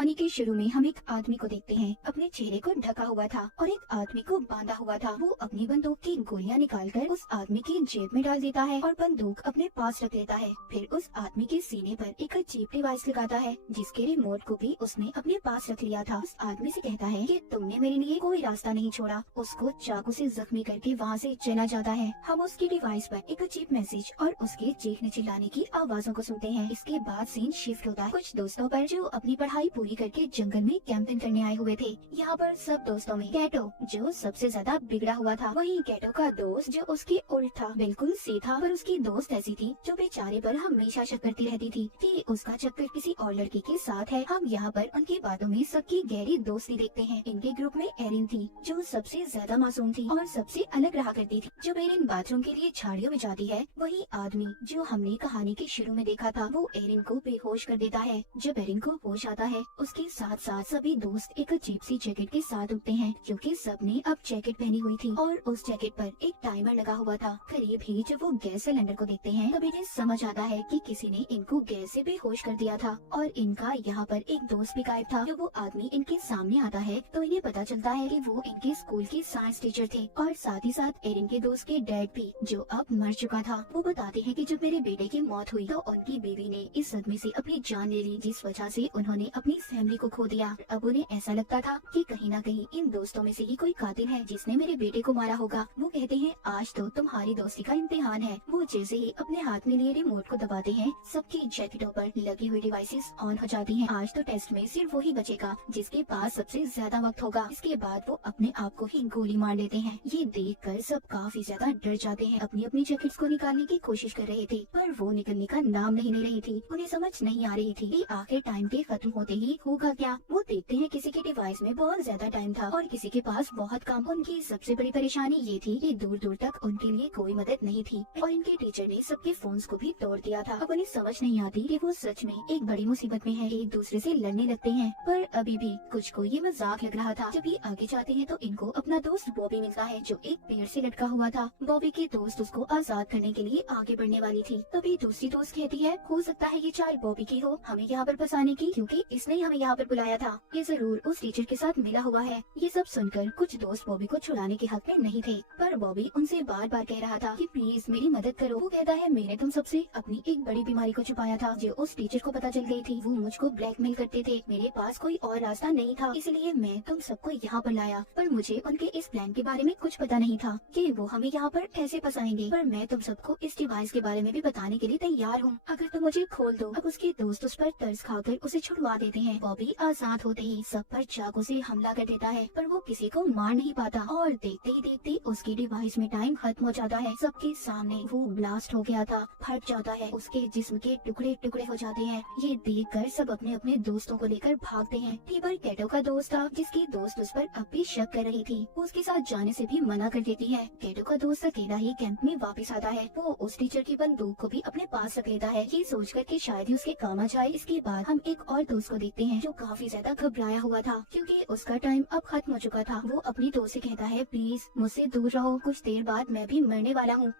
कहानी के शुरू में हम एक आदमी को देखते हैं। अपने चेहरे को ढका हुआ था और एक आदमी को बांधा हुआ था। वो अपनी बंदूक की गोलियां निकालकर उस आदमी की जेब में डाल देता है और बंदूक अपने पास रख लेता है। फिर उस आदमी के सीने पर एक अजीब डिवाइस लगाता है जिसके रिमोट को भी उसने अपने पास रख लिया था। उस आदमी से कहता है कि तुमने मेरे लिए कोई रास्ता नहीं छोड़ा। उसको चाकू से जख्मी करके वहाँ से चला जाता है। हम उसकी डिवाइस पर एक अजीब मैसेज और उसके चीखने चिल्लाने की आवाजों को सुनते हैं। इसके बाद सीन शिफ्ट होता है कुछ दोस्तों पर जो अपनी पढ़ाई पूरी करके जंगल में कैंपिंग करने आए हुए थे। यहाँ पर सब दोस्तों में कैटो जो सबसे ज्यादा बिगड़ा हुआ था। वहीं कैटो का दोस्त जो उसके उल्ट था, बिल्कुल सीधा। पर उसकी दोस्त ऐसी थी जो बेचारे पर हमेशा शक करती रहती थी कि उसका चक्कर किसी और लड़के के साथ है। हम यहाँ पर उनकी बातों में सबकी गहरी दोस्ती देखते हैं। इनके ग्रुप में एरिन थी जो सबसे ज्यादा मासूम थी और सबसे अलग रहा करती थी। जब एरिन बाथरूम के लिए झाड़ियों में जाती है, वही आदमी जो हमने कहानी के शुरू में देखा था वो एरिन को बेहोश कर देता है। जब एरिन को होश आता है, उसके साथ साथ सभी दोस्त एक अजीब सी जैकेट के साथ उठते हैं क्योंकि सबने अब जैकेट पहनी हुई थी और उस जैकेट पर एक टाइमर लगा हुआ था। करीब ही जब वो गैस सिलेंडर को देखते हैं तब इन्हें समझ आता है कि किसी ने इनको गैस से बेहोश कर दिया था और इनका यहाँ पर एक दोस्त भी गायब था। जब वो आदमी इनके सामने आता है तो इन्हें पता चलता है कि वो इनके स्कूल के साइंस टीचर थे और साथ ही साथ एरिन के दोस्त के डैड भी जो अब मर चुका था। वो बताते हैं कि जब मेरे बेटे की मौत हुई तो उनकी बीवी ने इस सदमे से अपनी जान ले ली जिस वजह से उन्होंने अपनी फैमिली को खो दिया। अब उन्हें ऐसा लगता था कि कहीं न कहीं इन दोस्तों में से ही कोई कातिल है जिसने मेरे बेटे को मारा होगा। वो कहते हैं आज तो तुम्हारी दोस्ती का इम्तिहान है। वो जैसे ही अपने हाथ में लिए रिमोट को दबाते हैं, सबकी जैकेटों पर लगी हुई डिवाइसेस ऑन हो जाती हैं। आज तो टेस्ट में सिर्फ वही बचेगा जिसके पास सबसे ज्यादा वक्त होगा। इसके बाद वो अपने आप को ही गोली मार लेते हैं। ये देखकर सब काफी ज्यादा डर जाते हैं। अपनी अपनी जैकेट्स को निकालने की कोशिश कर रहे थे पर वो निकलने का नाम नहीं ले रही थी। उन्हें समझ नहीं आ रही थी कि आखिर टाइम के खत्म होते ही होगा क्या। वो देखते हैं किसी के डिवाइस में बहुत ज्यादा टाइम था और किसी के पास बहुत कम। उनकी सबसे बड़ी परेशानी ये थी कि दूर दूर तक उनके लिए कोई मदद नहीं थी और इनके टीचर ने सबके फोन्स को भी तोड़ दिया था। अब उन्हें समझ नहीं आती कि वो सच में एक बड़ी मुसीबत में है। एक दूसरे से लड़ने लगते हैं पर अभी भी कुछ को ये मजाक लग रहा था। जब ये आगे जाते हैं तो इनको अपना दोस्त बॉबी मिलता है जो एक पेड़ से लटका हुआ था। बॉबी की दोस्त उसको आजाद करने के लिए आगे बढ़ने वाली थी। तभी दूसरी दोस्त कहती है हो सकता है ये चाल बॉबी की हो, हमें यहाँ पर फंसाने की, क्योंकि इसने हमें यहाँ पर बुलाया था। ये जरूर उस टीचर के साथ मिला हुआ है। ये सब सुनकर कुछ दोस्त बॉबी को छुड़ाने के हक में नहीं थे पर बॉबी उनसे बार बार कह रहा था कि प्लीज मेरी मदद करो। वो कहता है मैंने तुम सबसे अपनी एक बड़ी बीमारी को छुपाया था जो उस टीचर को पता चल गई थी। वो मुझको ब्लैकमेल करते थे, मेरे पास कोई और रास्ता नहीं था, इसलिए मैं तुम सबको यहाँ पर लाया। पर मुझे उनके इस प्लान के बारे में कुछ पता नहीं था कि वो हमें यहाँ पर कैसे फंसाएंगे। पर मैं तुम सबको इस डिवाइस के बारे में भी बताने के लिए तैयार हूँ, अगर तुम मुझे खोल दो। अब उसके दोस्त उस पर तरस खाकर उसे छुड़वा देते हैं। बॉबी आजाद होते ही सब पर चाकू से हमला कर देता है पर वो किसी को मार नहीं पाता और देखते ही देखते उसकी डिवाइस में टाइम खत्म हो जाता है। सबके सामने वो ब्लास्ट हो गया था, फट जाता है, उसके जिस्म के टुकड़े टुकड़े हो जाते हैं। ये देखकर सब अपने अपने दोस्तों को लेकर भागते हैं। टीबर कैटो का दोस्त था जिसकी दोस्त उस पर अब भी शक कर रही थी। वो उसके साथ जाने से भी मना कर देती है। कैटो का दोस्त अकेला ही कैंप में वापस आता है। वो उस टीचर की बंदूक को भी अपने पास रख लेता है, ये सोचकर कि शायद ही उसके काम आ जाए। इसके बाद हम एक और दोस्त को देखते हैं जो काफी ज्यादा घबराया हुआ था क्योंकि उसका टाइम अब खत्म हो चुका था। वो अपनी दोस्त से कहता है प्लीज मुझसे दूर रहो, कुछ देर बाद मैं भी मरने वाला हूँ।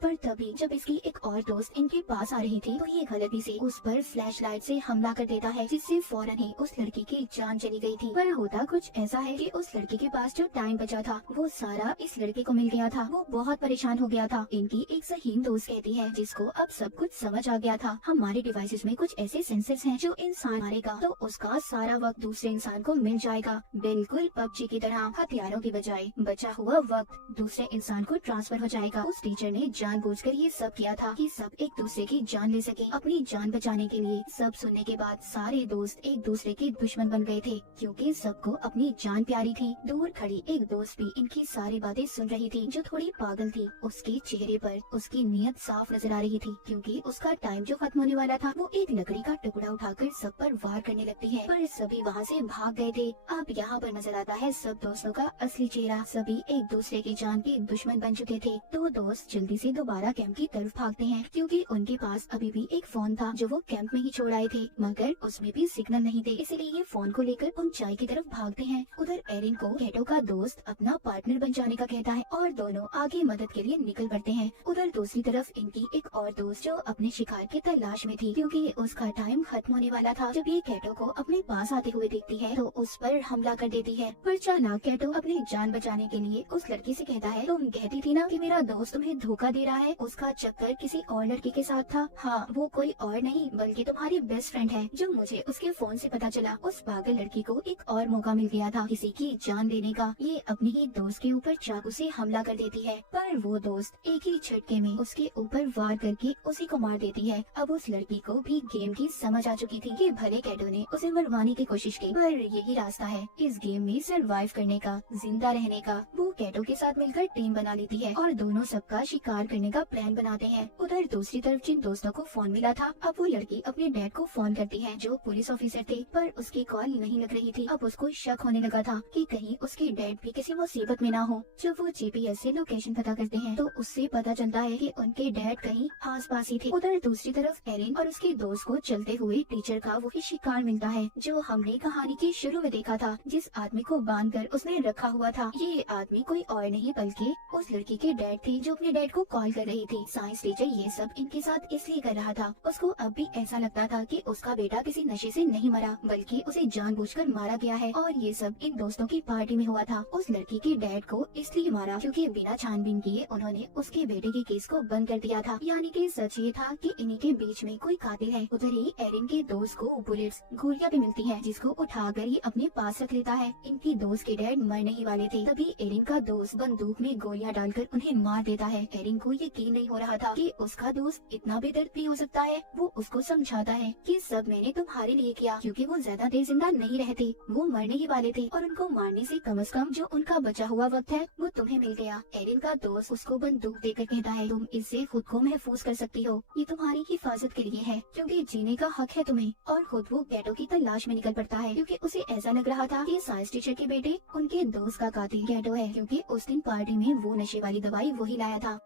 पर तभी जब इसकी एक और दोस्त इनके पास आ रही थी तो ये गलती से उस पर फ्लैशलाइट से हमला कर देता है जिससे फौरन ही उस लड़की की जान चली गई थी। पर होता कुछ ऐसा है कि उस लड़की के पास जो टाइम बचा था वो सारा इस लड़के को मिल गया था। वो बहुत परेशान हो गया था। इनकी एक सहीन दोस्त कहती है जिसको अब सब कुछ समझ आ गया था, हमारे डिवाइसेस में कुछ ऐसे सेंसर्स हैं जो इंसान मारेगा तो उसका सारा वक्त दूसरे इंसान को मिल जाएगा, बिल्कुल पबजी की तरह। हथियारों की बजाय बचा हुआ वक्त दूसरे इंसान को ट्रांसफर हो जाएगा। उस टीचर ने जानबूझकर ये सब किया था कि सब एक दूसरे की जान ले सके, अपनी जान बचाने के लिए। सब सुनने के बाद सारे दोस्त एक दूसरे के दुश्मन बन गए थे क्योंकि सबको अपनी जान प्यारी थी। दूर खड़ी एक दोस्त भी इनकी सारी बातें सुन रही थी जो थोड़ी पागल थी। उसके चेहरे पर उसकी नीयत साफ नजर आ रही थी क्योंकि उसका टाइम जो खत्म होने वाला था। वो एक लकड़ी का टुकड़ा उठाकर सब पर वार करने लगती है पर सभी वहाँ से भाग गए थे। अब यहाँ पर नजर आता है सब दोस्तों का असली चेहरा। सभी एक दूसरे की जान के दुश्मन बन चुके थे। दो दोस्त जल्दी से दोबारा कैंप की तरफ भागते हैं क्योंकि उनके पास अभी भी एक फोन था जो वो कैंप में ही छोड़ आए थे, मगर उसमें भी सिग्नल नहीं थे, इसीलिए ये फोन को लेकर ऊंचाई की तरफ भागते हैं। उधर एरिन को कैटो का दोस्त अपना पार्टनर बन जाने का कहता है और दोनों आगे मदद के लिए निकल पड़ते हैं। उधर दूसरी तरफ इनकी एक और दोस्त जो अपने शिकार की तलाश में थी क्योंकि उसका टाइम खत्म होने वाला था, जब ये कैटो को अपने पास आते हुए देखती है तो उस पर हमला कर देती है। पर चालाक कैटो अपनी जान बचाने के लिए उस लड़की से कहता है, तुम कहती थी ना कि मेरा दोस्त तुम्हें धोखा दे रहा है, उसका चक्कर किसी और लड़की के साथ था। हाँ, वो कोई और नहीं बल्कि तुम्हारी बेस्ट फ्रेंड है, जो मुझे उसके फोन से पता चला। उस पागल लड़की को एक और मौका मिल गया था किसी की जान देने का। ये अपनी ही दोस्त के ऊपर चाकू से हमला कर देती है, पर वो दोस्त एक ही झटके में उसके ऊपर वार करके उसी को मार देती है। अब उस लड़की को भी गेम की समझ आ चुकी थी कि भले कैटो ने उसे मरवाने की कोशिश की, पर यही रास्ता है इस गेम में सरवाइव करने का, जिंदा रहने का। वो कैटो के साथ मिलकर टीम बना लेती है और दोनों सबका शिकार करने का प्लान बनाते हैं। उधर दूसरी तरफ जिन दोस्तों को फोन मिला था, अब वो लड़की अपने डैड को फोन करती है जो पुलिस ऑफिसर थे, पर उसकी कॉल नहीं लग रही थी। अब उसको शक होने लगा था कि कहीं उसके डैड भी किसी मुसीबत में ना हो। जब वो जीपीएस से लोकेशन पता करते हैं तो उससे पता चलता है कि उनके डैड कहीं आसपास ही थे। उधर दूसरी तरफ एरिन और उसके दोस्त को चलते हुए टीचर का वही शिकार मिलता है जो हमने कहानी के शुरू में देखा था, जिस आदमी को बांधकर उसने रखा हुआ था। ये आदमी कोई और नहीं बल्कि उस लड़की के डैड थे जो अपने डैड को कॉल कर रही थी। साइंस टीचर ये सब इनके साथ इसलिए कर रहा था, उसको अब भी ऐसा लगता था कि उसका बेटा किसी नशे से नहीं मरा बल्कि उसे जानबूझकर मारा गया है, और ये सब इन दोस्तों की पार्टी में हुआ था। उस लड़की के डैड को इसलिए मारा क्योंकि बिना छानबीन किए उन्होंने उसके बेटे के केस को बंद कर दिया था। यानी कि सच ये था कि इन्हीं के बीच में कोई कातिल है। उधर ही एरिन के दोस्त को बुलेट्स गोलियां भी मिलती है, जिसको उठाकर ही अपने पास रख लेता है। इनकी दोस्त के डैड मरने ही वाले थे, तभी एरिन का दोस्त बंदूक में गोलियां डालकर उन्हें मार देता है। एरिन को यकीन नहीं हो रहा था कि उसका दोस्त इतना बेदर्द भी हो सकता है। वो उसको समझाता है कि सब मैंने तुम्हारे लिए किया, क्योंकि वो ज्यादा देर जिंदा नहीं रहते, वो मरने ही वाले थे और उनको मारने से कम जो उनका बचा हुआ वक्त है वो तुम्हें मिल गया। एरिन का दोस्त उसको बंदूक देकर कहता है, तुम इससे खुद को महफूज कर सकती हो, ये तुम्हारी हिफाजत के लिए है क्योंकि जीने का हक है तुम्हें। और खुद वो कैटो की तलाश में निकल पड़ता है क्योंकि उसे ऐसा लग रहा था कि साइंस टीचर के बेटे उनके दोस्त का कातिल कैटो है, क्योंकि उस दिन पार्टी में वो नशे वाली दवाई वही लाया था।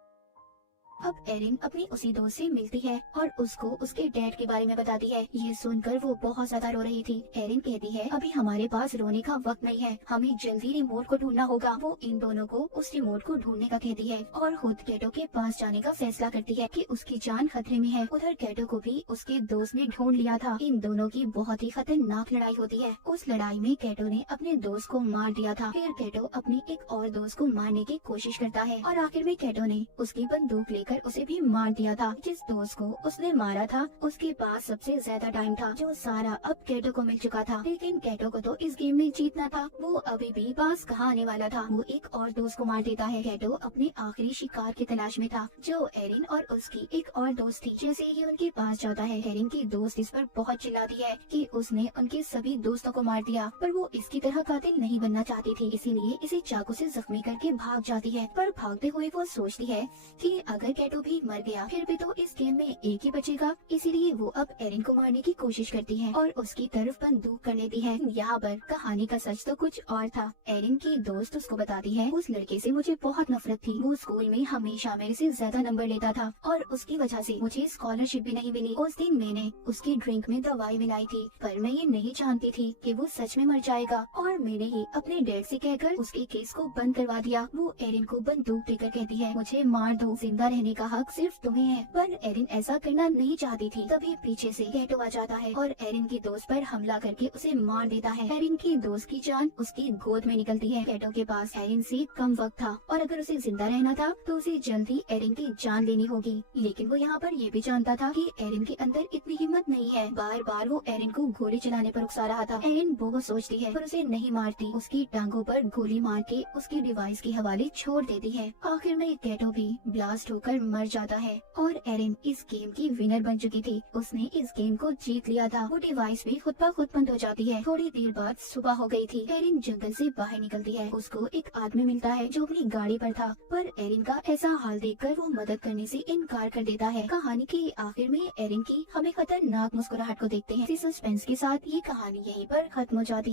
अब एरिन अपनी उसी दोस्त से मिलती है और उसको उसके डैड के बारे में बताती है। ये सुनकर वो बहुत ज्यादा रो रही थी। एरिन कहती है, अभी हमारे पास रोने का वक्त नहीं है, हमें जल्दी रिमोट को ढूंढना होगा। वो इन दोनों को उस रिमोट को ढूंढने का कहती है और खुद कैटो के पास जाने का फैसला करती है कि उसकी जान खतरे में है। उधर कैटो को भी उसके दोस्त ने ढूंढ लिया था। इन दोनों की बहुत ही खतरनाक लड़ाई होती है। उस लड़ाई में कैटो ने अपने दोस्त को मार दिया था। फिर कैटो अपनी एक और दोस्त को मारने की कोशिश करता है और आखिर में कैटो ने उसकी बंदूक लेकर उसे भी मार दिया था। जिस दोस्त को उसने मारा था उसके पास सबसे ज्यादा टाइम था, जो सारा अब कैटो को मिल चुका था। लेकिन कैटो को तो इस गेम में जीतना था, वो अभी भी पास कहाँ आने वाला था। वो एक और दोस्त को मार देता है। कैटो अपने आखिरी शिकार की तलाश में था, जो एरिन और उसकी एक और दोस्त थी। जैसे ही उनके पास जाता है, एरिन की दोस्त इस पर बहुत चिल्लाती है कि उसने उनके सभी दोस्तों को मार दिया, पर वो इसकी तरह कातिल नहीं बनना चाहती थी, इसीलिए इसे चाकू से जख्मी करके भाग जाती है। पर भागते हुए वो सोचती है कि अगर कैटो भी मर गया फिर भी तो इस गेम में एक ही बचेगा, इसीलिए वो अब एरिन को मारने की कोशिश करती है और उसकी तरफ बंदूक कर लेती है। यहाँ पर कहानी का सच तो कुछ और था। एरिन की दोस्त उसको बताती है, उस लड़के से मुझे बहुत नफरत थी, वो स्कूल में हमेशा मेरे से ज्यादा नंबर लेता था और उसकी वजह से मुझे स्कॉलरशिप भी नहीं मिली। उस दिन मैंने उसकी ड्रिंक में दवाई मिलाई थी, पर मैं ये नहीं जानती थी कि वो सच में मर जाएगा, और मैंने ही अपने डैड से कहकर उसके केस को बंद करवा दिया। वो एरिन को बंदूक देकर कहती है, मुझे मार दो, जिंदा रहने का हक सिर्फ तुम्हें है। पर एरिन ऐसा करना नहीं चाहती थी। तभी पीछे से कैटो आ जाता है और एरिन की दोस्त पर हमला करके उसे मार देता है। एरिन की दोस्त की जान उसकी गोद में निकलती है। कैटो के पास एरिन से कम वक्त था और अगर उसे जिंदा रहना था तो उसे जल्दी एरिन की जान लेनी होगी, लेकिन वो यहाँ पर ये भी जानता था कि एरिन के अंदर इतनी हिम्मत नहीं है। बार बार वो एरिन को गोली चलाने पर उकसा रहा था। एरिन बहुत सोचती है पर उसे नहीं मारती, उसकी टांगों पर गोली मार के उसकी डिवाइस के हवाले छोड़ देती है। आखिर में कैटो भी ब्लास्ट होकर मर जाता है और एरिन इस गेम की विनर बन चुकी थी। उसने इस गेम को जीत लिया था। वो डिवाइस भी खुद ब खुद बंद हो जाती है। थोड़ी देर बाद सुबह हो गई थी। एरिन जंगल से बाहर निकलती है। उसको एक आदमी मिलता है जो अपनी गाड़ी पर था, पर एरिन का ऐसा हाल देखकर वो मदद करने से इनकार कर देता है। कहानी के आखिर में एरिन की हमें खतरनाक मुस्कुराहट को देखते हैं। इसी सस्पेंस के साथ ये कहानी यहीं पर खत्म हो जाती है।